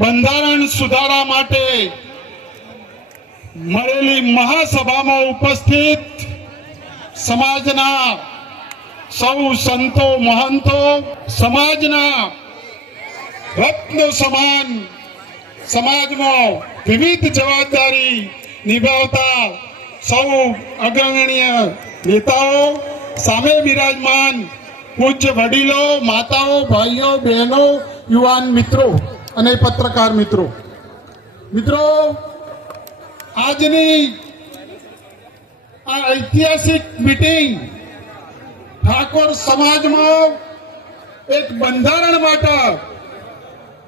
બંધારણ સુધારા માટે મળેલી મહાસભામાં ઉપસ્થિત સમાજના સૌ સંતો મહંતો, સમાજના રત્નો સમાન સમાજમાં વિવિધ જવાબદારી નિભાવતા સૌ અગ્રગણ્ય નેતાઓ, સામે બિરાજમાન પૂજ્ય વડીલો, માતાઓ, ભાઈઓ, બહેનો, યુવાન મિત્રો અને પત્રકાર મિત્રો, આજની આ ઐતિહાસિક મીટિંગ ઠાકોર સમાજમાં એક બંધારણ માટે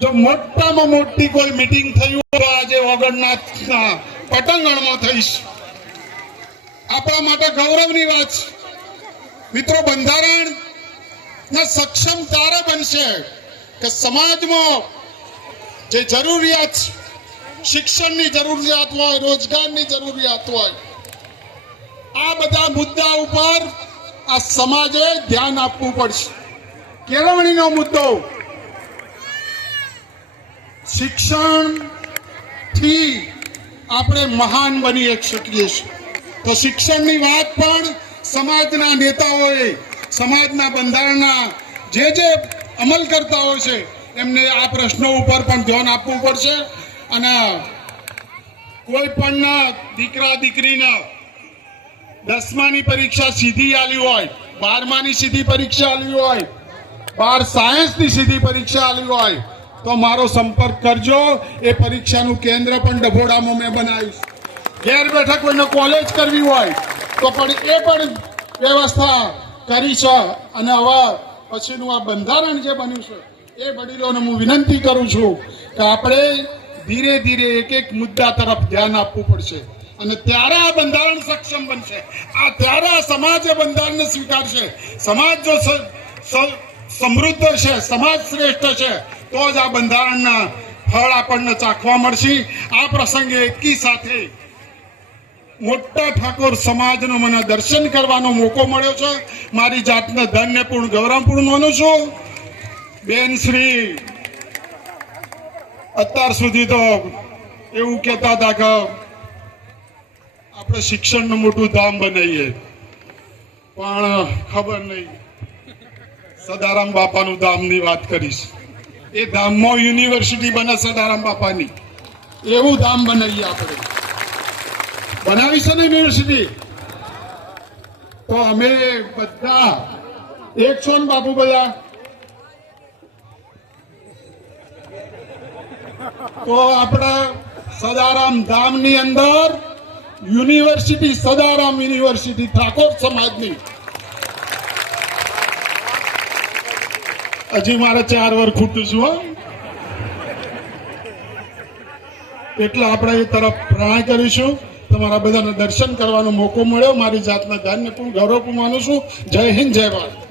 જો મોટામાં મોટી કોઈ મીટિંગ થઈ હોય તો આજે ઓગણનાથના પટંગણમાં થઈશ. આપણા માટે ગૌરવની વાત છે મિત્રો. બંધારણ ના સક્ષમ ત્યારે બનશે કે સમાજમાં જે જરૂરિયાત, શિક્ષણની જરૂરિયાત હોય, રોજગારની જરૂરિયાત હોય, આ બધા મુદ્દા ઉપર આ સમાજે ધ્યાન આપવું પડશે. કેળવણીનો મુદ્દો, શિક્ષણથી આપણે મહાન બની શકીએ છીએ. તો શિક્ષણની વાત પણ સમાજના નેતાઓએ, સમાજના બંધારણના જે અમલ કરતાઓ છે એમને આ પ્રશ્નો ઉપર પણ ધ્યાન આપવું પડશે. અને કોઈ પણ દીકરા દીકરીના 10માની પરીક્ષા સીધી આલી હોય, 12માની સીધી પરીક્ષા આલી હોય, 12 સાયન્સની સીધી પરીક્ષા આલી હોય તો મારો સંપર્ક કરજો. એ પરીક્ષાનું કેન્દ્ર પણ ડભોડામાં મેં બનાવીશ. ઘેર બેઠા કોઈને કોલેજ કરવી હોય તો પણ એ પણ વ્યવસ્થા કરી છે. અને હવે પછીનું આ બંધારણ જે બન્યું છે એ વડીલોને હું વિનંતી કરું છું કે આપણે ધીરે ધીરે એક એક મુદ્દા તરફ ધ્યાન આપવું પડશે. અને ત્યારે આ બંધારણ સક્ષમ બનશે. આ ત્યારે આ સમાજ બંધારણને સ્વીકારશે. સમાજ જો સમૃદ્ધ છે, સમાજ શ્રેષ્ઠ છે તો જ આ બંધારણના ફળ આપણને ચાખવા મળશે. આ પ્રસંગે એકી સાથે મોટા ઠાકોર સમાજનો મને દર્શન કરવાનો મોકો મળ્યો છે. મારી જાતને ધન્યપૂર્ણ, ગૌરવપૂર્ણ માનું છું. બેન શ્રી અત્યાર સુધી તો એવું કહેતા હતા કે આપણે શિક્ષણનું મોટું ધામ બનાવીએ, પણ ખબર નહીં સદારામ બાપાનું ધામની વાત કરીશ. એ ધામમાં યુનિવર્સિટી બને સદારામ બાપાની, એવું ધામ બનાવીએ આપણે. બનાવી છે ને યુનિવર્સિટી? તો અમે બધા એક છો ને બાપુ બધા? તો આપણે સદારામ ધામની અંદર યુનિવર્સિટી, સદારામ યુનિવર્સિટી ઠાકોર સમાજની. હજી મારે 4 વર્ષ ખૂટું છું. એટલે આપણે એ તરફ પ્રયાણ કરીશું. તમારા બધાને દર્શન કરવાનો મોકો મળ્યો. મારી જાતના ધન્યપૂર્ણ, ગૌરવપૂર્ણ માનું છું. જય હિન્દ, જય ભારત.